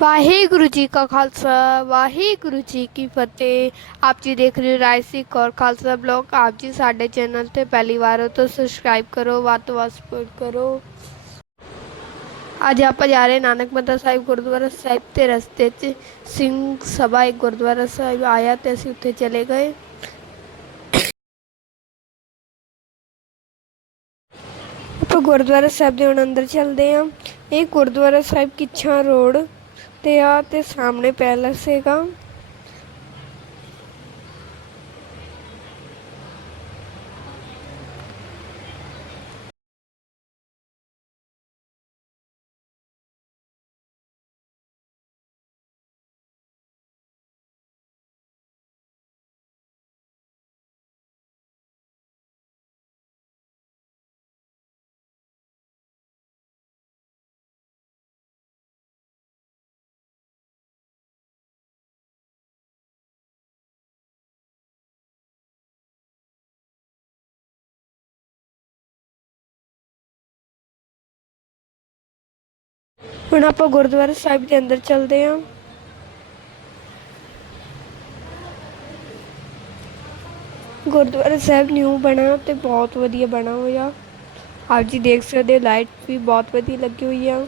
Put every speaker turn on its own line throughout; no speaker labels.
ਵਾਹਿਗੁਰੂ ਜੀ ਕਾ ਖਾਲਸਾ, ਵਾਹਿਗੁਰੂ ਜੀ ਕੀ ਫਤਿਹ। ਆਪ ਜੀ ਦੇਖ ਰਹੇ ਹੋ ਰਾਇਸੀ ਕੌਰ ਖਾਲਸਾ ਬਲੌਗ। ਆਪ ਜੀ ਸਾਡੇ ਚੈਨਲ ਤੇ ਪਹਿਲੀ ਵਾਰ ਹੋ ਤਾਂ ਸਬਸਕ੍ਰਾਈਬ ਕਰੋ, ਵੱਧ ਤੋਂ ਵੱਧ ਸਪੋਰਟ ਕਰੋ। ਅੱਜ ਆਪਾਂ ਜਾ ਰਹੇ ਨਾਨਕ ਮੱਤਾ ਸਾਹਿਬ, ਗੁਰਦੁਆਰਾ ਸਾਹਿਬ ਤੇ ਰਸਤੇ 'ਚ ਸਿੰਘ ਸਭਾ, ਇੱਕ ਗੁਰਦੁਆਰਾ ਸਾਹਿਬ ਆਇਆ ਤੇ ਅਸੀਂ ਉੱਥੇ ਚਲੇ ਗਏ। ਆਪਾਂ ਗੁਰਦੁਆਰਾ ਸਾਹਿਬ ਦੇ ਹੁਣ ਅੰਦਰ ਚੱਲਦੇ ਹਾਂ। ਇਹ ਗੁਰਦੁਆਰਾ ਸਾਹਿਬ ਕਿੱਛਾ ਰੋਡ ਤੇ ਆ ਤੇ ਸਾਹਮਣੇ ਪੈਲਸ ਹੈਗਾ। ਹੁਣ ਆਪਾਂ ਗੁਰਦੁਆਰਾ ਸਾਹਿਬ ਦੇ ਅੰਦਰ ਚੱਲਦੇ ਹਾਂ। ਗੁਰਦੁਆਰਾ ਸਾਹਿਬ ਨਿਊ ਬਣਾ ਤੇ ਬਹੁਤ ਵਧੀਆ ਬਣਾ ਹੋਇਆ। ਆਪ ਜੀ ਦੇਖ ਸਕਦੇ ਹੋ ਲਾਈਟ ਵੀ ਬਹੁਤ ਵਧੀਆ ਲੱਗੀ ਹੋਈ ਆ।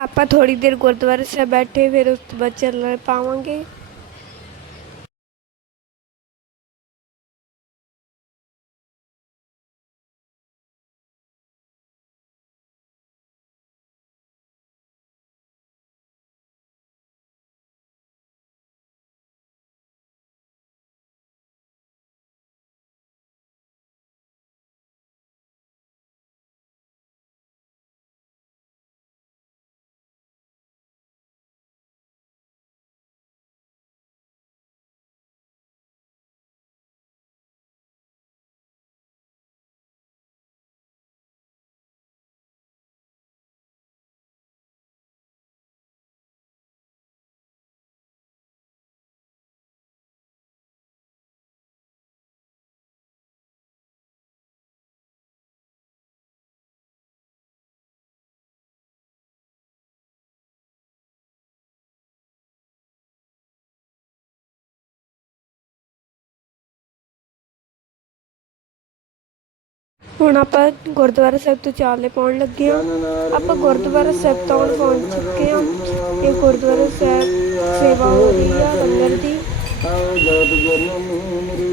ਆਪਾਂ ਥੋੜੀ ਦੇਰ ਗੁਰਦੁਆਰਾ ਸਾਹਿਬ ਬੈਠੇ ਫਿਰ ਉਸ ਤੋਂ ਬਾਅਦ ਚੱਲਣ ਪਾਵਾਂਗੇ। ਹੁਣ ਆਪਾਂ ਗੁਰਦੁਆਰਾ ਸਾਹਿਬ ਤੋਂ ਚਾਲੇ ਪਾਉਣ ਲੱਗੇ ਹਾਂ। ਆਪਾਂ ਗੁਰਦੁਆਰਾ ਸਾਹਿਬ ਤੋਂ ਹੁਣ ਪਹੁੰਚ ਚੁੱਕੇ ਹਾਂ। ਇਹ ਗੁਰਦੁਆਰਾ ਸਾਹਿਬ ਸੇਵਾ ਹੋ ਰਹੀ ਆ ਲੰਗਰ ਦੀ।
ਆਓ ਜਦ ਜਨਮ ਮਰੀ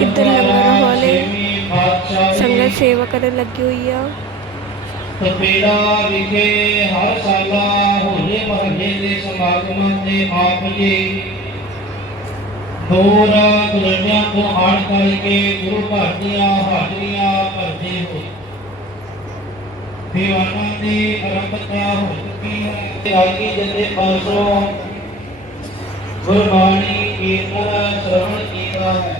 ਇੱਧਰ ਲੰਗਰ ਹਾਲ ਹੈ। ਸੰਗਤ ਸੇਵਾ ਕਰਨ ਲੱਗੀ ਹੋਈ ਆ
ਤਪੇੜਾ ਵਿਖੇ ਹਰ ਸਾਲਾ ਹੋਲੇ ਮਹੱਲੇ ਦੇ ਸਮਾਗਮਾਂ ਤੇ ਆਪ ਜੀ ਦੂਰ ਦੁਨੀਆਂ ਤੋਂ ਆੜ ਕਰਕੇ ਗੁਰੂ ਘਰ ਦੀਆਂ ਹਾਜ਼ਰੀਆਂ ਭਰਦੇ ਹੋ ਦੀਵਾਨਾਂ ਦੀ ਆਰੰਭਤਾ ਹੋ ਚੁੱਕੀ ਹੈ ਆਗੀ ਜਦੇ ਪਾਸੋਂ ਗੁਰਬਾਣੀ ਕੀਰਤਨ ਸ਼ਰਵਣ ਕੀਤਾ ਹੈ।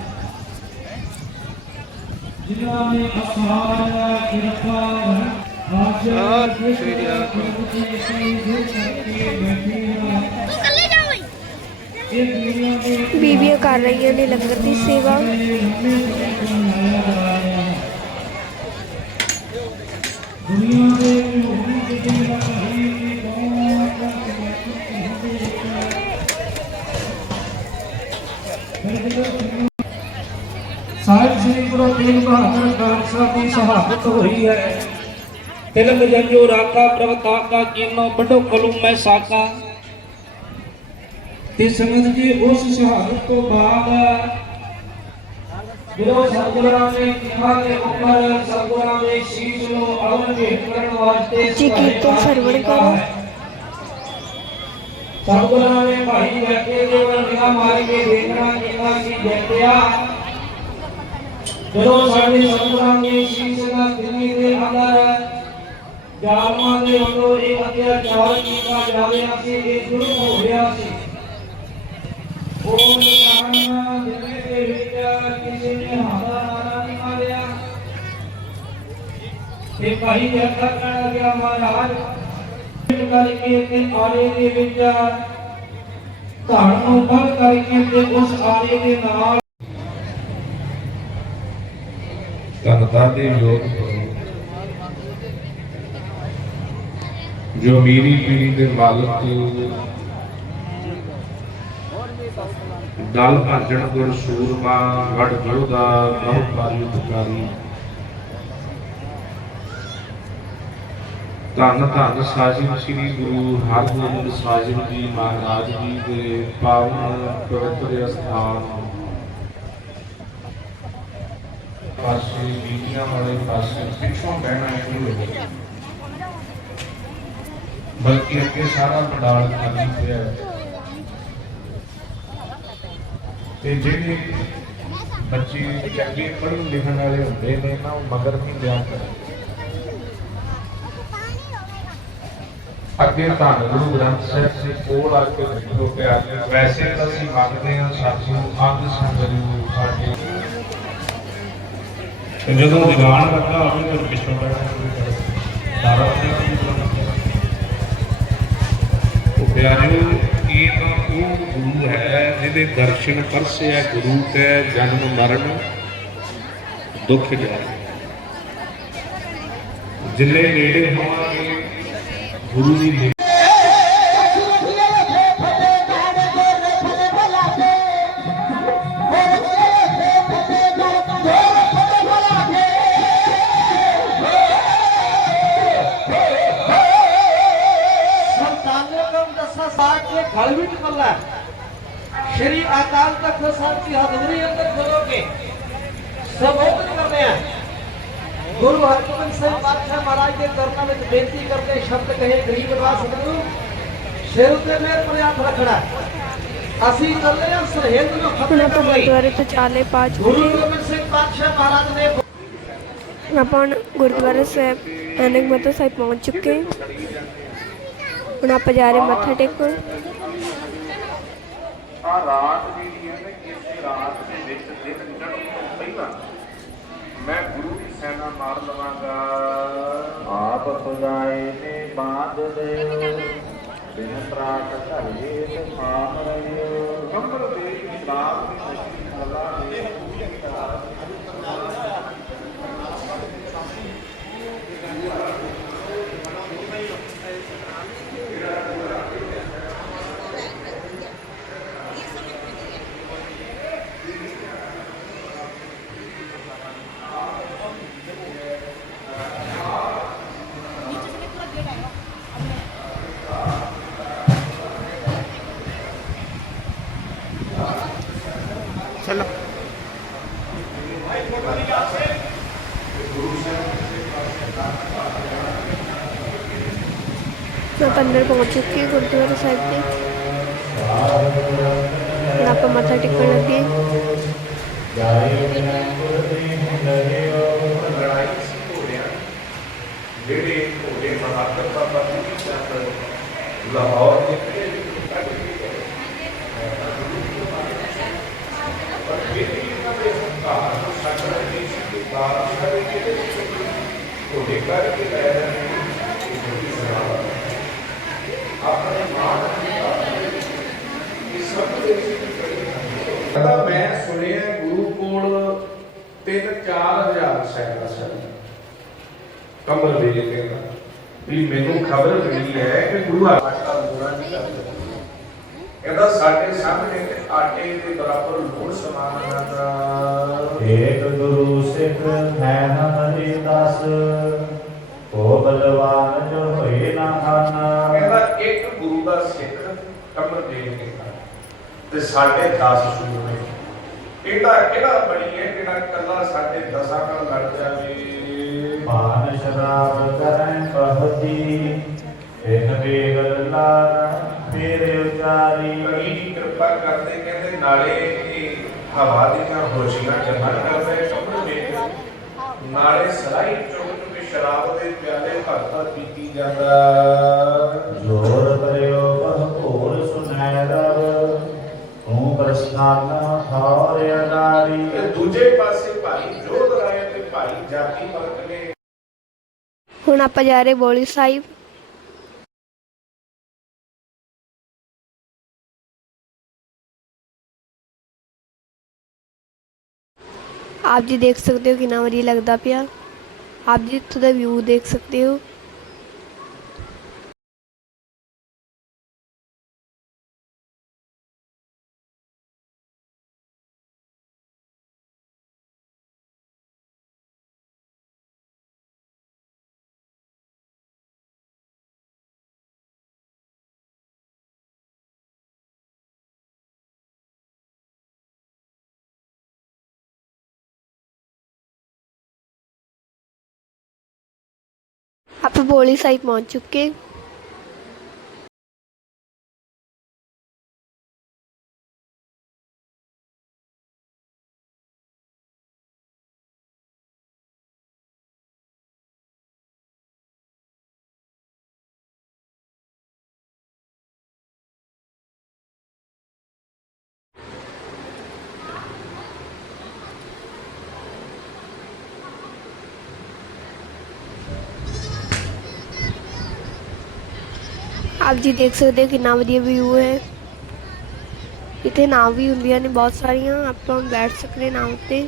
ਜਿਨ੍ਹਾਂ ਨੇ ਅਪਾਰ ਕਿਰਪਾ ਅੱਜ ਸ੍ਰੀ ਹੈ ਦੇ
ਬੀਬੀਆਂ ਕਰ ਰਹੀਆਂ ਨੇ ਲੰਗਰ ਦੀ ਸੇਵਾ।
ਦੁਨੀਆ ਦੇ ਹੋਣੀ ਜਿਹਦੇ ਦਾ ਕਹੀ ਬਹੁਤ ਸਾਹਿਬ ਸ੍ਰੀ ਗੁਰੂ ਤੇਗ ਬਹਾਦਰ ਖਾਲਸਾ ਦੀ ਸ਼ਹਾਦਤ ਹੋਈ ਹੈ ਤਿਲਕ ਜੰਜੋ ਰਾਖਾ ਪ੍ਰਵਤਾ ਕਾ ਕੀਨੋ ਬਡੋ ਕਲੂ ਮੈਂ ਸਾਕਾ ਤੇ ਸੰਗਤ ਜੀ ਉਸ ਸ਼ਹਾਦਤ ਤੋਂ ਬਾਅਦ ਜਦੋਂ ਸਤਿਗੁਰਾਂ ਨੇ ਕਿਹਾ ਦੇ ਉੱਪਰ ਸਤਿਗੁਰਾਂ ਨੇ ਸ਼ੀਸ਼ ਨੂੰ ਅਵਨ ਭੇਟ ਕਰਨ ਵਾਸਤੇ
ਜੀ ਕੀਰਤਨ ਸਰਵਣ ਕਰੋ।
ਸਤਿਗੁਰਾਂ ਨੇ ਭਾਈ ਬੈਠੇ ਦੇ ਵੱਲ ਨਿਗਾਹ ਮਾਰ ਕੇ ਦੇਖਣਾ ਕਿੰਨਾ ਕੀ ਜੈਤਿਆ ਜਦੋਂ ਸਾਡੇ ਸਤਿਗੁਰਾਂ ਨੇ ਦਿੱਲੀ ਦੇ ਅੰਦਰ ਜਾਲਮਾਂ ਦੇ ਵੱਲੋਂ ਇਹ ਅਤਿਆਚਾਰ ਕੀਤਾ ਜਾ ਰਿਹਾ ਸੀ ਇਹ ਜ਼ੁਲਮ ਹੋ ਰਿਹਾ ਸੀ। ਉਹ ਨਿਸ਼ਾਨ ਜਿਹੜੇ ਦੇ ਵਿੱਚ ਕਿਸੇ ਨੇ ਹਾਦਾ ਨਾਰਾ ਨਹੀਂ ਮਾਰਿਆ। ਤੇ ਭਾਈ ਜੱਟਾ ਕਹਿਣ ਲੱਗਿਆ ਮਹਾਰਾਜ ਕਰਕੇ ਤੇ ਆਰੇ ਦੇ ਵਿੱਚ ਧੜ ਨੂੰ ਬੰਦ ਕਰਕੇ ਤੇ ਉਸ ਆਲੇ ਦੇ ਨਾਲ
ਧਨਤਾ ਦੇ ਯੋਗ ਜੋ ਮੇਰੀ ਪੀੜੀ ਦੇ ਮਾਲਕ ਦਲ ਅਰਜਨ ਗੁਰ ਸੂਰਮਾ ਵਡ ਜੋਦਾ ਬਹੁ ਪਾਰੀ ਉਪਕਾਰੀ ਧੰਨ ਧੰਨ ਸਾਜਿਦ ਸ੍ਰੀ ਗੁਰੂ ਹਰਗੋਬਿੰਦ ਸਾਹਿਬ ਜੀ ਮਹਾਰਾਜ ਜੀ ਦੇ ਪਾਵਨ ਪਵਿੱਤਰ ਅਸਥਾਨ। ਪਾਸੇ ਬੀਬੀਆਂ ਵਾਲੇ ਪਾਸੇ। ਪਿੱਛੋਂ ਬਹਿਣਾ ਸ਼ੁਰੂ ਹੋ ਗਿਆ। ਬਲਕਿ ਅੱਗੇ ਸਾਰਾ ਪੰਡਾਲ ਖਾਲੀ ਪਿਆ ਤੇ ਜਿਹੜੇ ਬੱਚੇ ਚੰਗੇ ਪੜ੍ਹਨ ਲਿਖਣ ਵਾਲੇ ਹੁੰਦੇ ਨੇ ਨਾ ਉਹ ਮਗਰ ਨਹੀਂ ਲਿਆ ਕਰਦੇ ਅੱਗੇ ਤਾਂ ਗੁਰੂ ਗ੍ਰੰਥ ਸਾਹਿਬ ਜੀ ਕੋਲ ਆ ਕੇ ਬੈਠੋ ਪਿਆਰੇ। ਵੈਸੇ ਤਾਂ ਅਸੀਂ ਮੰਗਦੇ ਹਾਂ ਸਾਥੀਓ ਅੰਗ ਸੰਗਰਿਓ ਸਾਡੇ ਤੇ ਜਦੋਂ ਦੀਵਾਨ ਲੱਗਾ ਹੋਵੇ ਤਾਂ ਪਿੱਛੋਂ ਬੈਠਣਾ ਸ਼ੁਰੂ ਕਰੋ। ਸਾਰਾ ਉਹ ਪਿਆਰਿਓ, ਇਹ ਤਾਂ ਉਹ ਗੁਰੂ ਹੈ ਜਿਹਦੇ ਦਰਸ਼ਨ ਕਰਸਿਆ ਗੁਰੂ ਤੇ ਜਨਮ ਮਰਨ, ਦੁੱਖ ਜਾਏ। ਜਿੰਨੇ ਨੇੜੇ ਹੋਵਾਂਗੇ, ਗੁਰੂ ਦੀ
ਸ਼੍ਰੀ ਅਕਾਲ ਤਖਤ ਸਾਹਿਬ ਦੀ ਹਜ਼ੂਰੀ ਅੰਦਰ ਖਲੋਗੇ ਸੰਬੋਧਨ ਕਰਨੇ ਆ ਗੁਰੂ ਹਰਗੋਬਿੰਦ ਸਾਹਿਬ ਪਾਤਸ਼ਾਹ ਮਹਾਰਾਜ ਦੇ ਚਰਨਾਂ ਵਿੱਚ ਬੇਨਤੀ ਕਰਦੇ ਸ਼ਬਦ ਕਹੇ ਗਰੀਬ ਨਿਵਾਸ ਸਤਿਗੁਰੂ ਸਿਰ ਉੱਤੇ ਮੇਰ ਪਰ ਹੱਥ ਰੱਖਣਾ ਅਸੀਂ ਚੱਲੇ ਹਾਂ ਸਰਹਿੰਦ ਨੂੰ
ਆਪਾਂ
ਕਰਨ ਲਈ
ਗੁਰਦੁਆਰੇ ਤੋਂ ਚਾਲੇ ਪਾ
ਗੁਰੂ ਗੋਬਿੰਦ ਸਿੰਘ ਪਾਤਸ਼ਾਹ ਮਹਾਰਾਜ ਨੇ।
ਆਪਾਂ ਗੁਰਦੁਆਰਾ ਸਾਹਿਬ ਐਨਕ ਮਤਾ ਸਾਹਿਬ ਪਹੁੰਚ ਚੁੱਕੇ। ਹੁਣ ਆਪਾਂ ਜਾ ਰਹੇ ਮੱਥਾ ਟੇਕਣ
ਆ ਰਾਤ ਜਿਹੜੀ ਹੈ ਨਾ, ਇਸ ਰਾਤ ਦੇ ਵਿੱਚ ਦਿਨ ਚੜ੍ਹਨ ਤੋਂ ਪਹਿਲਾਂ ਮੈਂ ਗੁਰੂ ਦੀ ਸੈਨਾ ਮਾਰ ਲਵਾਂਗਾ।
ਆਪ ਸਜਾਏ ਨੇ ਬਾਂਧ ਦੇ ਬਿਨ ਤਰਾਟ ਧਰਿਏ ਤੇ ਮਾਨ ਰਹਿਓ।
ਕੰਬਲ ਦੇ ਇਸਲਾਮ ਦੀ ਨਸ਼ੀ ਕਲਾ ਦੇ
ਆਪਾਂ ਅੰਦਰ ਪਹੁੰਚ ਚੁੱਕੇ ਹਾਂ ਗੁਰਦੁਆਰਾ ਸਾਹਿਬ ਦੇ ਹੁਣ ਆਪਾਂ ਮੱਥਾ ਟੇਕਣ ਲੱਗੇ
ਆਪਣੇ ਮਾਣ ਇਸ ਸਭ ਦੇ ਕਹਿੰਦਾ ਮੈਂ ਸੁਣਿਆ ਗੁਰੂ ਕੋਲ ਤਿੰਨ ਚਾਰ ਸੈਕੜਾ ਸਨ। ਕਮਲ ਦੇ ਕਹਿੰਦਾ ਵੀ ਮੈਨੂੰ ਖਬਰ ਮਿਲੀ ਹੈ ਕਿ ਗੁਰੂ ਆਟਾ ਬੁਰਾ ਨਹੀਂ ਕਰਦਾ ਕਹਿੰਦਾ ਸਾਡੇ ਸਾਹਮਣੇ ਤੇ ਆਟੇ ਦੇ ਬਰਾਬਰ ਲੋੜ ਸਮਾਨ ਨਦਾ
ਏਕ ਗੁਰੂ ਸਿੱਖ ਹੈ ਹਰਿ ਦਾਸ।
10:30 ਸ਼ੁਰੂ ਹੋਣੇ। ਇਹਦਾ ਕਿਹੜਾ ਬਣੀ ਹੈ ਜਿਹੜਾ ਕੱਲਾ 10:30 ਨਾਲ ਲੜ ਜਾਵੇ?
ਮਾਨ ਸ਼ਰਾਬ ਕਰਨ ਪਹਤੀ ਇਹ ਬੇਗਲ ਲਾਰਾ ਤੇਰੇ ਉਚਾਰੀ।
ਕਰੀ ਕਿਰਪਾ ਕਰਦੇ ਕਹਿੰਦੇ ਨਾਲੇ ਇਹ ਹਵਾ ਦੀਆਂ ਹੋਸ਼ੀਆਂ ਜਮਨ ਕਰਦੇ ਸਮਝੇ ਨਾਲੇ ਸਲਾਈ ਚੁੱਕ ਕੇ ਸ਼ਰਾਬ ਦੇ ਪਿਆਲੇ ਭਰਤਾ ਪੀਤੀ ਜਾਂਦਾ।
ਜ਼ੋਰ ਭਰੇ ਪ੍ਰਸਨਾਨਾ ਠੌਰ ਅਡਾਰੀ।
ਤੇ ਦੂਜੇ ਪਾਸੇ ਭਾਈ ਜੋਧ ਰਾਏ ਤੇ ਭਾਈ ਜਾਤੀ ਮਲਕ ਨੇ।
ਹੁਣ ਆਪਾਂ ਜਾ ਰਹੇ ਬੋਲੀ ਸਾਹਿਬ। ਆਪ ਜੀ ਦੇਖ ਸਕਦੇ ਹੋ ਕਿੰਨਾ ਵਧੀਆ ਲੱਗਦਾ ਪਿਆ। ਆਪ ਜੀ ਇੱਥੋਂ ਦਾ ਵਿਊ ਦੇਖ ਸਕਦੇ ਹੋ। ਆਪਾਂ ਬੋਲੀ ਸਾਹਿਬ ਪਹੁੰਚ ਚੁੱਕੇ। ਆਪ ਜੀ ਦੇਖ ਸਕਦੇ ਹੋ ਕਿੰਨਾ ਵਧੀਆ ਵਿਊ ਹੈ। ਇੱਥੇ ਨਾਵ ਵੀ ਹੁੰਦੀਆਂ ਨੇ ਬਹੁਤ ਸਾਰੀਆਂ। ਆਪਾਂ ਬੈਠ ਸਕਦੇ ਨਾਵ ਤੇ।